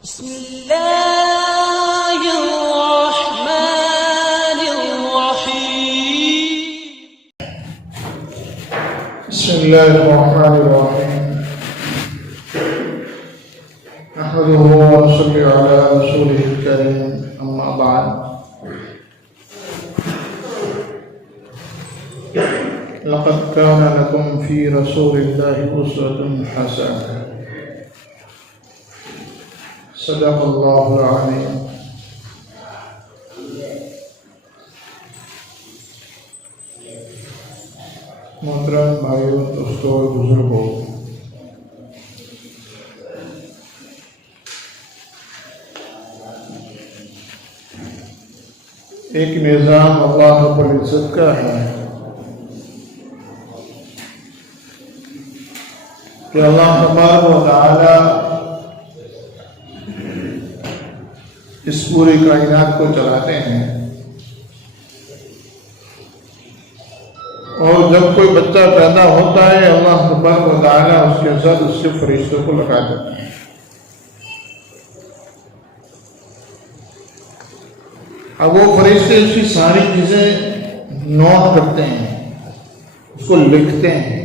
बिस्मिल्लाहिर्रहमानिर्रहीम नहमदुहु व नसल्ली अला रसूलिहिल करीम अम्मा बाद लक़द कान लकुम फ़ी रसूलिल्लाहि उस्वतुन हसनह सदक़ल्लाहुल अज़ीम। मोहतरम भाइयों, दोस्तों और बुजुर्गों, एक निज़ाम अल्लाह रब्बुल इज़्ज़त का है कि अल्लाह तबारक व तआला इस पूरी कायनात को चलाते हैं। और जब कोई बच्चा पैदा होता है, अल्लाह तबारक व तआला उसके साथ उसके फरिश्तों को लगा देते हैं। अब वो फरिश्ते उसकी सारी चीजें नोट करते हैं, उसको लिखते हैं।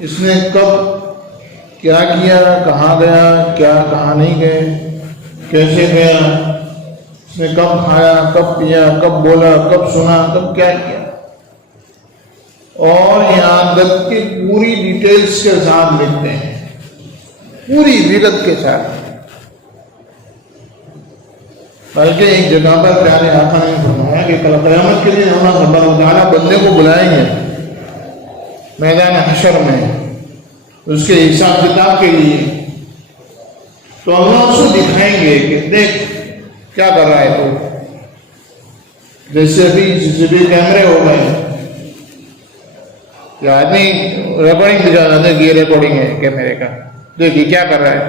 इसने कब क्या किया, कहाँ गया, क्या कहाँ नहीं गए, कैसे गया, उसने कब खाया, कब पिया, कब बोला, कब सुना, कब क्या किया, और यहाँ तक की पूरी डिटेल्स के साथ लिखते हैं, पूरी विगत के साथ। बल्कि एक जगह पर प्यारे आका ने फरमाया कि कल क़यामत के दिन अल्लाह तबारक व तआला बंदे को बुलाएंगे मैदान हशर में उसके हिसाब किताब के लिए। तो अल्लाह उसको दिखाएंगे कि देख क्या कर रहा है तो। जैसे अभी सीसीटीवी कैमरे हो गए, या आदमी रिकॉर्डिंग दिखा रहा है, ये रिकॉर्डिंग है कैमरे का, देखिए क्या कर रहा है।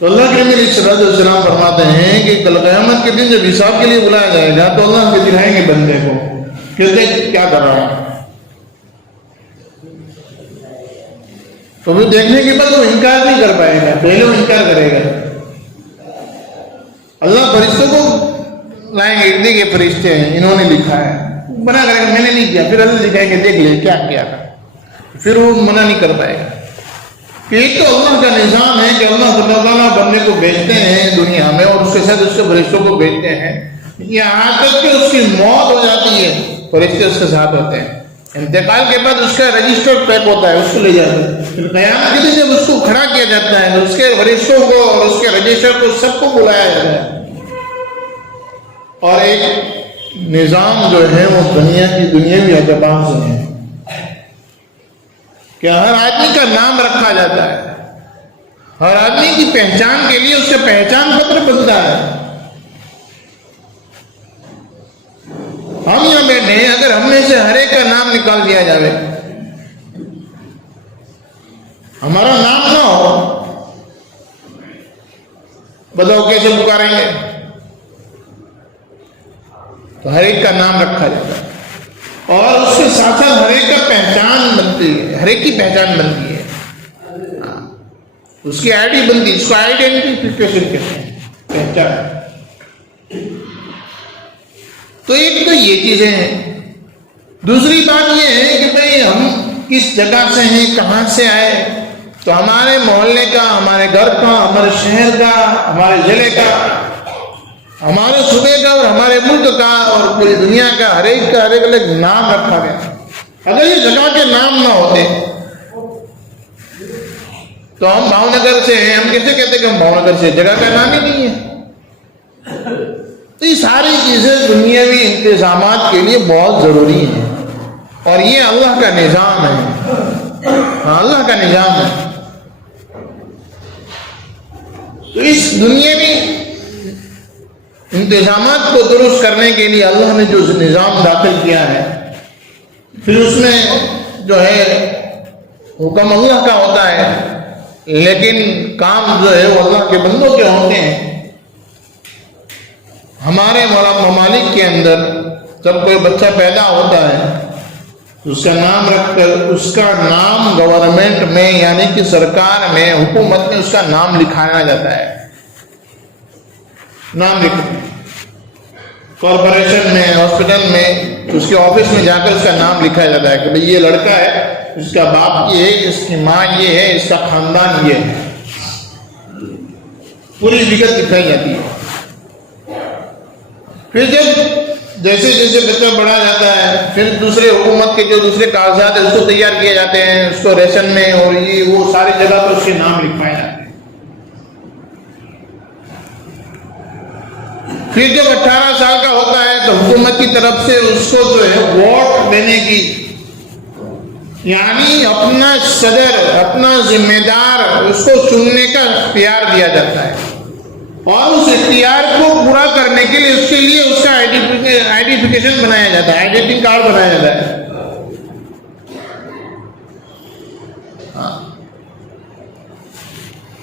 तो अल्लाह के नबी सल्लल्लाहु अलैहि वसल्लम फरमाते हैं कि कल क़यामत के दिन जब हिसाब के लिए बुलाया जाएगा तो अल्लाह के दिखाएंगे बंदे को कि देख क्या कर रहा है। तो वो देखने के बाद वो इनकार नहीं कर पाएगा, पहले वो इनकार करेगा। अल्लाह फरिश्तों को लाएंगे, देखिए फरिश्ते हैं, इन्होंने लिखा है, मना करेगा मैंने नहीं किया। फिर अल्लाह दिखाएंगे देख ले क्या किया था, फिर वो मना नहीं कर पाएगा। कि एक तो अल्लाह का निज़ाम है कि अल्लाह ताला बंदे को भेजते हैं दुनिया में और उसके साथ उसके फरिश्तों को भेजते हैं, यहाँ तक कि उसकी मौत हो जाती है फरिश्ते उसके साथ होते हैं। इंतकाल के बाद उसका रजिस्टर्ड पैक होता है, उसको ले जाते हैं। फिर क़यामत के दिन जब उसको खड़ा किया जाता है तो उसके फरिश्तों को और उसके रजिस्टर को सबको बुलाया जाता है। और एक निज़ाम जो है वो दुनियावी एतबार से है कि हर आदमी का नाम रखा जाता है, हर आदमी की पहचान के लिए उससे पहचान पत्र बनता है। हम यहाँ बैठे हैं, अगर हमने से हर एक का नाम निकाल दिया जाए, हमारा नाम ना हो, बताओ कैसे पुकारेंगे। तो हर एक का नाम रखा जाता है और उसके साथ साथ हर एक का पहचान बनती है, हर एक की पहचान बनती है, उसकी आईडी बनती है, इसको आइडेंटिफिकेशन कहते हैं, पहचान। तो एक तो ये चीजें हैं। दूसरी बात ये है कि भाई हम किस जगह से हैं, कहाँ से आए। तो हमारे मोहल्ले का, हमारे घर का, हमारे शहर का, हमारे जिले का, हमारे सूबे का और हमारे मुल्क का और पूरी दुनिया का हर एक का अलग अलग नाम रखा गया। अगर ये जगह के नाम ना होते तो हम भावनगर से हैं, हम कैसे कहते कि हम भावनगर से, जगह का नाम ही नहीं है। तो ये सारी चीजें दुनियावी इंतजामात के लिए बहुत जरूरी हैं और ये अल्लाह का निज़ाम है। हाँ, अल्लाह का निज़ाम है। तो इस दुनियावी इंतजामात को दुरुस्त करने के लिए अल्लाह ने जो निज़ाम दाखिल किया है, फिर उसमें जो है हुक्म अल्लाह का होता है, लेकिन काम जो है वो अल्लाह के बंदों के होते हैं। हमारे ममालिक के अंदर जब कोई बच्चा पैदा होता है उसका नाम रखकर उसका नाम गवर्नमेंट में यानी कि सरकार में, हुकूमत में उसका नाम लिखाया जाता है। नाम लिखते कॉर्पोरेशन में, हॉस्पिटल में, उसके ऑफिस में जाकर उसका नाम लिखा जाता है कि भाई ये लड़का है, इसका बाप ये है, इसकी माँ ये है, इसका खानदान ये है, पूरी विगत दिखाई जाती है। फिर जब जैसे जैसे बच्चा बढ़ा जाता है, फिर दूसरे हुकूमत के जो दूसरे कागजात है उसको तैयार किए जाते हैं, उसको रेशन में और ये वो सारी जगह पर उसके नाम लिखवाए जाते हैं। फिर जब 18 साल का होता है तो हुकूमत की तरफ से उसको जो है वोट देने की, यानी अपना सदर, अपना जिम्मेदार, उसको चुनने का इख्तियार दिया जाता है। और उस इख्तियार को पूरा करने के लिए उसके लिए उसका आइडेंटिफिकेशन बनाया जाता है, आइडेंटिटी कार्ड बनाया जाता है।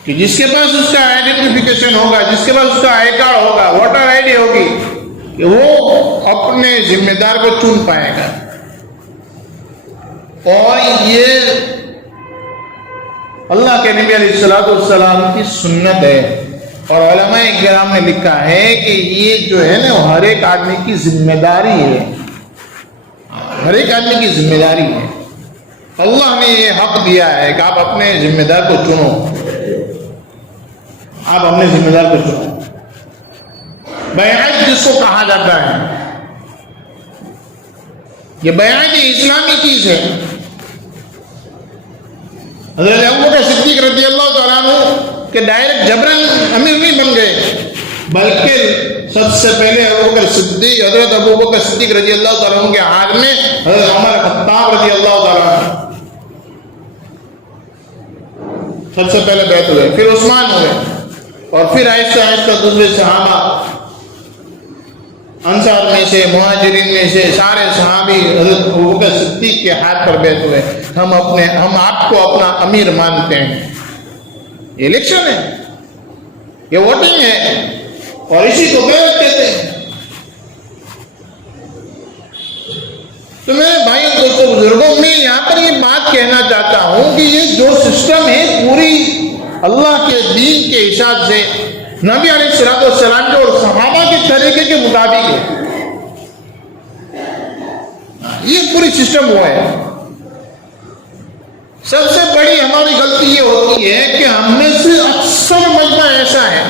कि जिसके पास उसका आइडेंटिफिकेशन होगा, जिसके पास उसका आई कार्ड होगा, वोटर आईडी होगी, कि वो अपने जिम्मेदार को चुन पाएगा। और ये अल्लाह के नबी अलैहिस्सलाम की सुन्नत है। और उलमाए किराम ने लिखा है कि ये जो है ना हर एक आदमी की जिम्मेदारी है, हर एक आदमी की जिम्मेदारी है। अल्लाह ने ये हक दिया है कि आप अपने जिम्मेदार को चुनो, आप अपने जिम्मेदार को चुनो। बैअत जिसको कहा जाता है, ये बैअत इस्लामी चीज है। हज़रत अबू बकर सिद्दीक रज़ियल्लाहु तआला अन्हु के डायरेक्ट जबरन अमीर नहीं बन गए, बल्कि सबसे पहले हज़रत अबू बकर सिद्दीक रज़ियल्लाहु तआला अन्हु के हाथ में हज़रत उमर खत्ताब रज़ियल्लाहु तआला सबसे पहले बैत हुए, फिर उस्मान हुए, और फिर आहिस्ता आहिस्ता दूसरे सहाबा, अंसार में से, मुहाजिरीन में से सारे सहाबी हज़रत अबू बकर सिद्दीक के हाथ पर बैत हुए। हम आपको अपना अमीर मानते हैं। इलेक्शन है, ये वोटिंग है, और इसी को बैत कहते हैं। तो मेरे भाई दोस्तों बुजुर्गों, मैं यहाँ पर ये बात कहना चाहता हूँ कि ये जो सिस्टम है पूरी अल्लाह के दीन के हिसाब से, नबी अलैहिस्सलाम के और सहाबा के तरीके के मुताबिक है। ये पूरी सिस्टम हुआ है। सबसे बड़ी हमारी गलती ये होती है कि हमने से अक्सर मजमा ऐसा है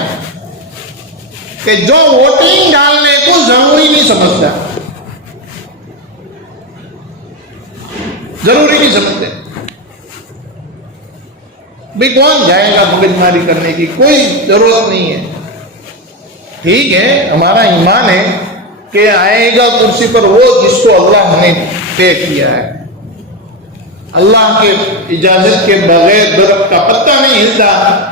कि जो वोटिंग डालने को जरूरी नहीं समझता, जरूरी नहीं समझते। भाई कौन जाएगा मगजमारी करने की, कोई जरूरत नहीं है। ठीक है, हमारा ईमान है कि आएगा कुर्सी पर वो जिसको अल्लाह ने तय किया है। अल्लाह के इजाजत के बगैर दरख्त का पत्ता नहीं हिलता।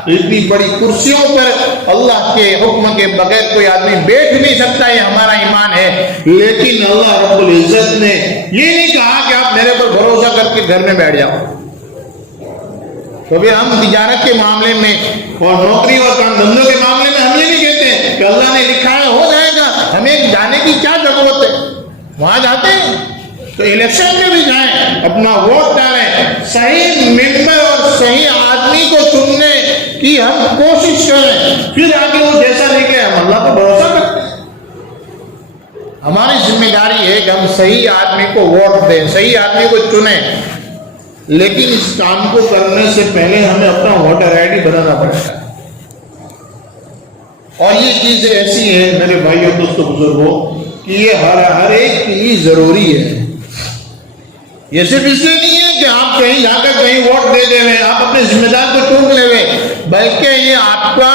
इतनी बड़ी कुर्सियों पर अल्लाह के हुक्म के बगैर कोई आदमी बैठ नहीं सकता, ये हमारा ईमान है। लेकिन अल्लाह रब्बुल इज्जत ने ये नहीं कहा कि आप मेरे पर भरोसा करके घर में बैठ जाओ। तो भी हम तिजारत के मामले में और नौकरी और काम धंधों के मामले में हम ये नहीं कहते कि अल्लाह ने लिखा है हो जाएगा, हमें जाने की क्या जरूरत है। वहां जाते हैं तो इलेक्शन में भी जाएं, अपना वोट डालें, सही मेंबर और सही आदमी को चुनने की हम कोशिश करें। फिर आगे वो जैसा निकले हम अल्लाह पर भरोसा करते हैं। हमारी जिम्मेदारी है कि हम सही आदमी को वोट दें, सही आदमी को चुनें। लेकिन इस काम को करने से पहले हमें अपना वोटर आईडी बनाना पड़ेगा। और ये चीज ऐसी है मेरे भाइयों दोस्तों बुजुर्गों कि ये हर एक के लिए जरूरी है। ये सिर्फ इसलिए नहीं है कि आप कहीं जाकर कहीं वोट दे देवे, आप अपने जिम्मेदार को चुन लेवे, बल्कि ये आपका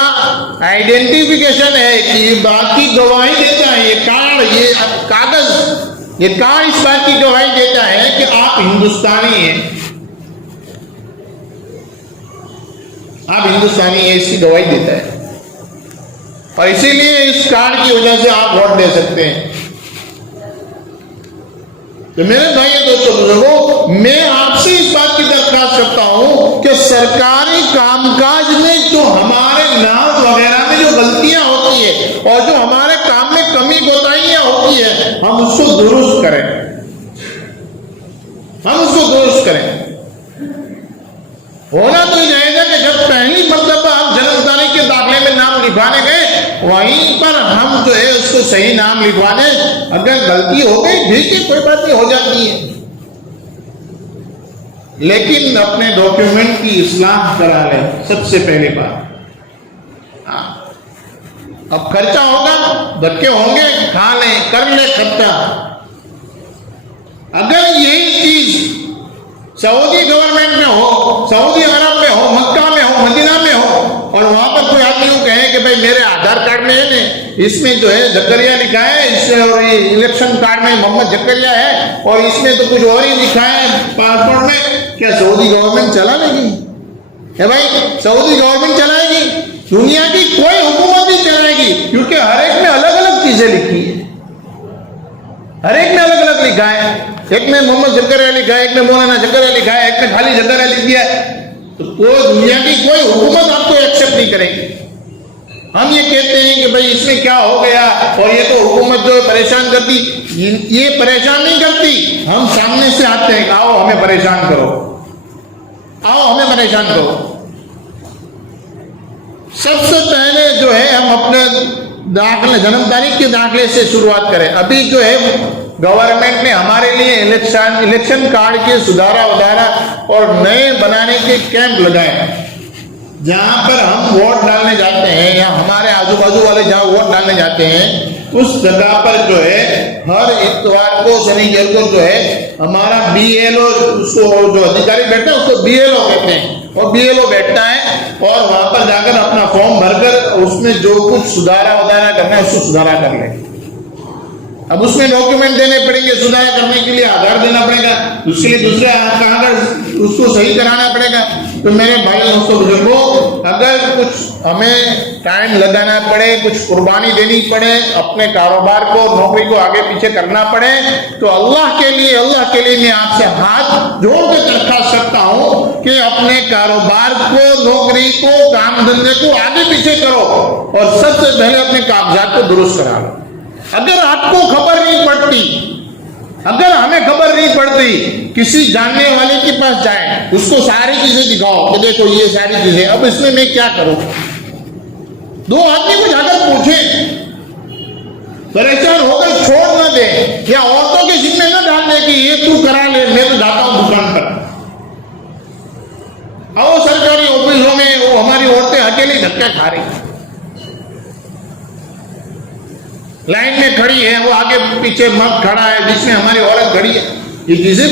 आइडेंटिफिकेशन है कि बाकी गवाही देता है। ये कार्ड, ये कागज, ये कार्ड इस बात की गवाही देता है कि आप हिंदुस्तानी हैं, आप हिंदुस्तानी हैं, इसकी गवाही देता है। और इसीलिए इस कार्ड की वजह से आप वोट दे सकते हैं। तो मेरे भाई दोस्तों बुजुर्गों, मैं आपसे इस बात की दरख्वास्त करता हूं कि सरकारी कामकाज में जो हमारे नाम वगैरह में जो गलतियां होती है और जो हमारे काम में कमी कोताहियां होती है, हम उसको दुरुस्त करें। होना तो ही रहेगा कि जब पहली मर्तबा हम जन्म तारीख के दाखिले में नाम लिखवाने गए, वहीं पर हम जो है उसको सही नाम लिखवा दें। अगर गलती हो गई ठीक है, कोई बात नहीं, हो जाती है, लेकिन अपने डॉक्यूमेंट की इस्लाह करा लें सबसे पहली बात। अब खर्चा होगा, धक्के होंगे, खा ले, कर ले खर्चा। अगर यही चीज सऊदी गवर्नमेंट में हो, सऊदी अरब में हो, मक्का में हो, मदीना में हो, और वहां पर कोई आदमी यूं कहे कि भाई मेरे आधार कार्ड में है ने इसमें जो है जकरिया लिखा है, इससे और ये इलेक्शन कार्ड में मोहम्मद जकरिया है, और इसमें तो कुछ और ही लिखा है पासपोर्ट में, क्या सऊदी गवर्नमेंट चला लेगी? है भाई, सऊदी गवर्नमेंट चलाएगी? दुनिया की कोई हुकूमत नहीं चलाएगी, क्योंकि हर एक में अलग अलग चीजें लिखी है, हर एक में अलग अलग लिखा है। एक में मोहम्मद जकरिया लिखा है, एक में मौलाना जकरिया लिखा है, एक में खाली जकरिया लिख दिया है। तो कोई दुनिया की कोई हुकूमत आपको एक्सेप्ट नहीं करेगी। हम ये कहते हैं कि भाई इसमें क्या हो गया, और ये तो हुकूमत जो परेशान करती, ये परेशान नहीं करती, हम सामने से आते हैं, आओ हमें परेशान करो, आओ हमें परेशान करो। सबसे पहले जो है हम अपने दाखिले, जन्म तारीख के दाखिले से शुरुआत करें। अभी जो है गवर्नमेंट ने हमारे लिए इलेक्शन कार्ड के सुधारा उधारा और नए बनाने के कैंप लगाए, जहां पर हम वोट डालने जाते हैं, या हमारे आजू बाजू वाले जहां वोट डालने जाते हैं, उस जगह पर जो है हर इतवार को, शनिवार को जो है हमारा BLO, उसको जो अधिकारी बैठते हैं उसको BLO कहते हैं, और BLO बैठता है और वहां पर जाकर अपना फॉर्म भरकर उसमें जो कुछ सुधारा उधारा करना है उसको सुधारा कर ले। अब उसमें डॉक्यूमेंट देने पड़ेंगे, सुधार करने के लिए आधार देना पड़ेगा, उसके लिए दूसरे कहाँ कर उसको सही कराना पड़ेगा। तो मेरे भाई दोस्तों बुजुर्गों, अगर कुछ हमें टाइम लगाना पड़े, कुछ कुर्बानी देनी पड़े, अपने कारोबार को, नौकरी को आगे पीछे करना पड़े, तो अल्लाह के लिए मैं आपसे हाथ जोड़ के दरखास्त करता हूँ कि अपने कारोबार को, नौकरी को, काम धंधे को आगे पीछे करो, और सबसे पहले अपने कागजात को दुरुस्त करा लो। अगर आपको खबर नहीं पड़ती, अगर हमें खबर नहीं पड़ती, किसी जानने वाले के पास जाए, उसको सारी चीजें दिखाओ कि देखो ये सारी चीजें, अब इसमें मैं क्या करूं? दो आदमी को जाकर पूछे, परेशान होकर छोड़ ना दे, या औरतों के जिम्मे ना डाल दे कि ये तू करा ले, मैं तो जाता हूं दुकान पर। आओ सरकारी ऑफिसों में वो हमारी औरतें अकेली धक्का खा रही, लाइन में खड़ी है, वो आगे पीछे मर्द खड़ा है, बीच में हमारी औरत खड़ी है। ये चीजें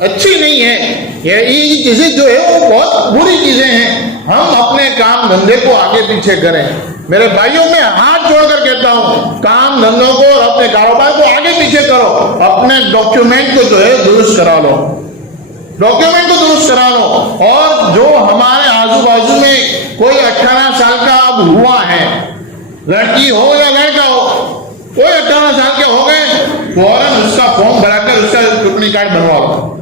अच्छी नहीं है, ये चीजें जो है वो बहुत बुरी चीजें हैं। हम अपने काम धंधे को आगे पीछे करें। मेरे भाइयों, में हाथ जोड़कर कहता हूं, काम धंधों को और अपने कारोबार को आगे पीछे करो, अपने डॉक्यूमेंट को जो है दुरुस्त करा लो, डॉक्यूमेंट को दुरुस्त करा लो। और जो हमारे आजू बाजू में कोई 18 साल का अब हुआ है, लड़की हो या लड़का हो, कोई 18 साल के हो गए, फौरन उसका फॉर्म भराकर उसका चुनावी कार्ड बनवा लो।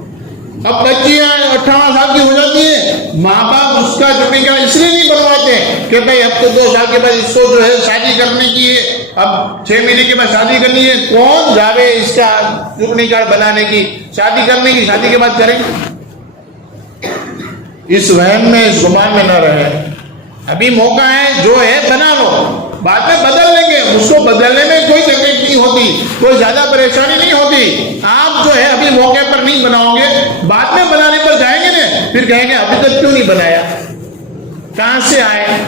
अब बच्चियां 18 साल की हो जाती है, माँ बाप उसका चुनावी कार्ड इसलिए नहीं बनवाते कि भाई अब तो 2 साल के बाद इसको जो है शादी करने की है, अब 6 महीने के बाद शादी करनी है, कौन जावे इसका चुनावी कार्ड बनाने की, शादी करने की, शादी के बाद करेंगे। इस वहम में, इस गुमान में न रहे। अभी मौका है, जो है बना लो, बाद में बदल लेंगे। उसको बदलने में कोई तकलीफ नहीं होती, कोई ज्यादा परेशानी नहीं होती। आप जो है अभी मौके पर नहीं बनाओगे, बाद में बनाने पर जाएंगे ना, फिर कहेंगे अभी तक क्यों नहीं बनाया, कहां से आए,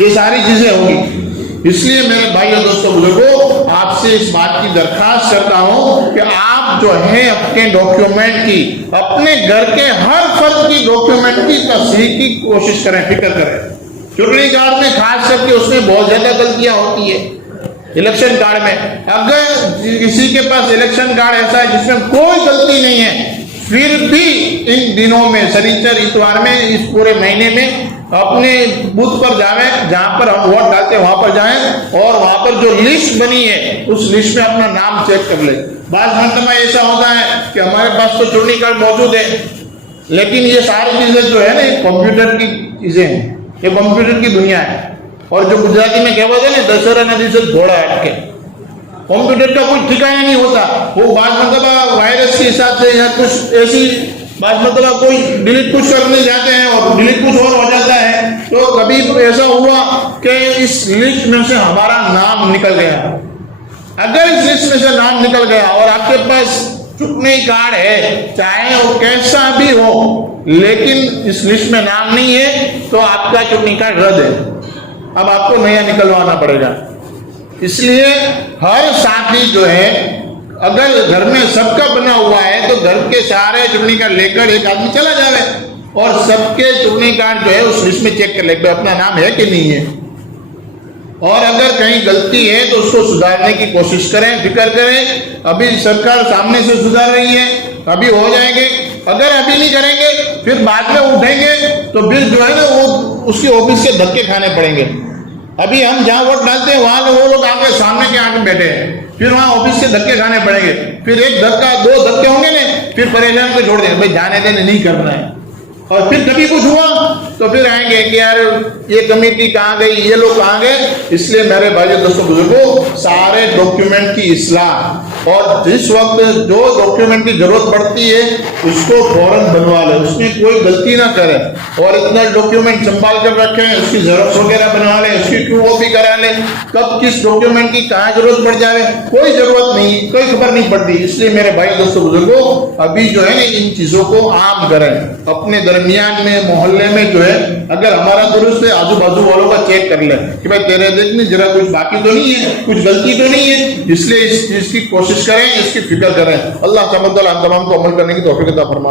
ये सारी चीजें होंगी। इसलिए मेरे भाइयों दोस्तों बुजुर्गों, आपसे इस बात की दरखास्त करता हूं कि आप जो है अपने डॉक्यूमेंट की, अपने घर के हर फर्द की डॉक्यूमेंट की तस्दीक की कोशिश करें, फिक्र करें। चुनावी कार्ड में खास करके उसमें बहुत ज्यादा गलतियां होती है। इलेक्शन कार्ड में अगर किसी के पास इलेक्शन कार्ड ऐसा है जिसमें कोई गलती नहीं है, फिर भी इन दिनों में, शनिचर इतवार में, इस पूरे महीने में अपने बूथ पर जाएं, जहां पर हम वोट डालते हैं वहां पर जाएं, और वहां पर जो लिस्ट बनी है उस लिस्ट में अपना नाम चेक कर ले। बाद में ऐसा होता है कि हमारे पास तो चुनावी कार्ड मौजूद है, लेकिन ये सारी चीजें जो है ना कंप्यूटर की चीजें हैं, ये कंप्यूटर की दुनिया है। और जो गुजराती में कहते हैं ना, दशहरा नदी से घोड़ा हटके, कंप्यूटर का कोई ठिकाना नहीं होता। वो बाद मतलब वायरस के हिसाब से या कुछ ऐसी बात मतलब कोई डिलीट पुश करने जाते हैं और डिलीट पुश और हो जाता है, तो कभी ऐसा हुआ कि इस लिस्ट में से हमारा नाम निकल गया। अगर इस लिस्ट में से नाम निकल गया और आपके पास चुटनी कार्ड है, चाहे वो कैसा भी हो, लेकिन इस लिस्ट में नाम नहीं है, तो आपका चुटनी कार्ड रद्द है। अब आपको नया निकलवाना पड़ेगा। इसलिए हर साथी जो है, अगर घर में सबका बना हुआ है, तो घर के सारे चुटनी कार्ड लेकर एक आदमी चला जावे और सबके चुटनी कार्ड जो है उस लिस्ट में चेक कर ले अपना नाम है कि नहीं है। और अगर कहीं गलती है तो उसको सुधारने की कोशिश करें, फिक्र करें। अभी सरकार सामने से सुधार रही है, अभी हो जाएंगे। अगर अभी नहीं करेंगे, फिर बाद में उठेंगे तो फिर जो है ना वो उसकी ऑफिस के धक्के खाने पड़ेंगे। अभी हम जहाँ वोट डालते हैं वहां वो लोग आगे सामने के आगे बैठे हैं, फिर वहां ऑफिस के धक्के खाने पड़ेंगे। फिर एक धक्का, दो धक्के होंगे ना, फिर परेशान को छोड़ देंगे, भाई जाने देने नहीं करना है। और फिर कभी कुछ हुआ तो फिर आएंगे कि यार ये कमेटी कहाँ गई, ये लोग कहाँ गए। इसलिए मेरे भाइयों दोस्तों बुजुर्गों, सारे डॉक्यूमेंट की इस्लाह और जिस वक्त जो डॉक्यूमेंट की जरूरत पड़ती है उसको फौरन बनवा ले, उसमें कोई गलती ना करे। और इतना डॉक्यूमेंट संभाल कर रखें, उसकी जेरॉक्स वगैरह बनवा ले, उसकी ट्रू कॉपी करा ले। कब किस डॉक्यूमेंट की कहाँ जरूरत पड़ जाए कोई जरूरत नहीं, कोई खबर नहीं पड़ती। इसलिए मेरे भाई दोस्तों बुजुर्गों, अभी जो है ना इन चीजों को आम करें। अपने दरमियान में, मोहल्ले में जो है, अगर हमारा दुरुस्त है, आजू बाजू वालों का चेक कर ले कि भाई तेरे देखने जरा कुछ बाकी तो नहीं है, कुछ गलती तो नहीं है। इसलिए इस चीज की कोशिश करें, इसकी फिक्र करें। अल्लाह तआला हम तमाम को अमल करने की तौफीक अता फरमाए।